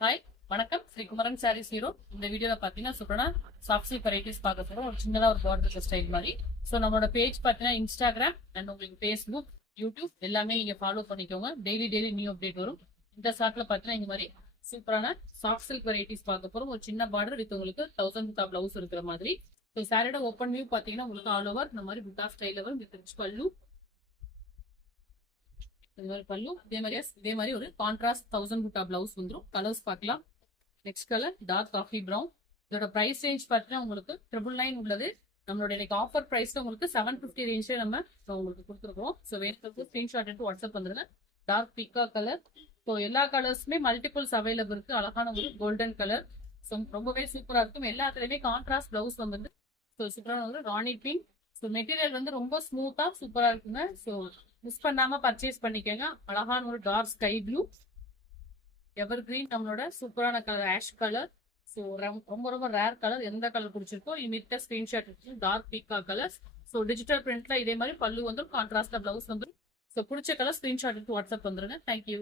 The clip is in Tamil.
ஹாய் வணக்கம் ஸ்ரீ குமரன் சாரீஸ் ஹீரோ. இந்த வீடியோல பாத்தீங்கன்னா சூப்பரான சாஃப்ட் சில்க் வெரைட்டிஸ் பார்க்க போறோம். ஒரு சின்னதா ஒரு பார்டர் ஸ்டைல் மாதிரி. ஸோ நம்மளோட பேஜ் பாத்தீங்கன்னா இன்ஸ்டாகிராம் அண்ட் உங்களுக்கு ஃபேஸ்புக், யூடியூப் எல்லாமே நீங்க ஃபாலோ பண்ணிக்கோங்க. டெய்லி நியூ அப்டேட் வரும். இந்த சாட்ல பாத்தீங்கன்னா இந்த மாதிரி சூப்பரான சாஃப்ட் சில்க் வெரைட்டிஸ் பார்க்க போறோம். ஒரு சின்ன பார்டர் வித் உங்களுக்கு 1000 பிளவுஸ் இருக்கிற மாதிரி. ஸோ சாரியோட ஓப்பன் வியூ பாத்தீங்கன்னா உங்களுக்கு ஆல் ஓவர் இந்த மாதிரி புட்டா ஸ்டைல வரும் வித் ரிச் பல்லு. பல்லு இதே மாதிரி ஒரு கான்ட்ராஸ்ட் 1000 புட்டா பிளவுஸ் வந்துடும். கலர்ஸ் பார்க்கலாம். Next colour dark coffee brown. இதோட பிரைஸ் ரேஞ்ச் பார்த்தீங்கன்னா உங்களுக்கு 999 உள்ளது. நம்மளுடைய ஆஃபர் பிரைஸ்ல உங்களுக்கு 750 ரேஞ்ச்ல நம்ம உங்களுக்கு கொடுத்துருக்கோம். ஸோ வேணுக்கு ஸ்கிரீன்ஷாட் எடுத்து வாட்ஸ்அப் பண்ணுங்க. டார்க் பிக்கா கலர். ஸோ எல்லா கலர்ஸுமே மல்டிபிள்ஸ் அவைலபிள் இருக்கு. அழகான ஒரு கோல்டன் கலர். ஸோ ரொம்பவே சூப்பரா இருக்கும். எல்லாத்துலயுமே கான்ட்ராஸ்ட் பிளவுஸ் வந்து ஸோ சூப்பரான ஒரு ராணி பிங்க். ஸோ மெட்டீரியல் வந்து ரொம்ப ஸ்மூத்தா சூப்பரா இருக்குங்க. ஸோ மிஸ் பண்ணாம பர்ச்சேஸ் பண்ணிக்கோங்க. அழகான ஒரு dark sky blue, ever green, நம்மளோட சூப்பரான கலர் ஆஷ் கலர். ஸோ ரொம்ப ரேர் கலர். எந்த கலர் பிடிச்சிருக்கோ இமிட்ட ஸ்கிரீன்ஷாட் எடுத்து டார்க் பீக்கா கலர்ஸ். ஸோ டிஜிட்டல் பிரிண்ட்ல இதே மாதிரி பல்லு வந்துடும். கான்ட்ராஸ்ட்ல பிளவுஸ் வந்துடும். ஸோ பிடிச்ச கலர் ஸ்கிரீன்ஷாட் எடுத்து வாட்ஸ்அப் வந்துருங்க. தேங்க்யூ.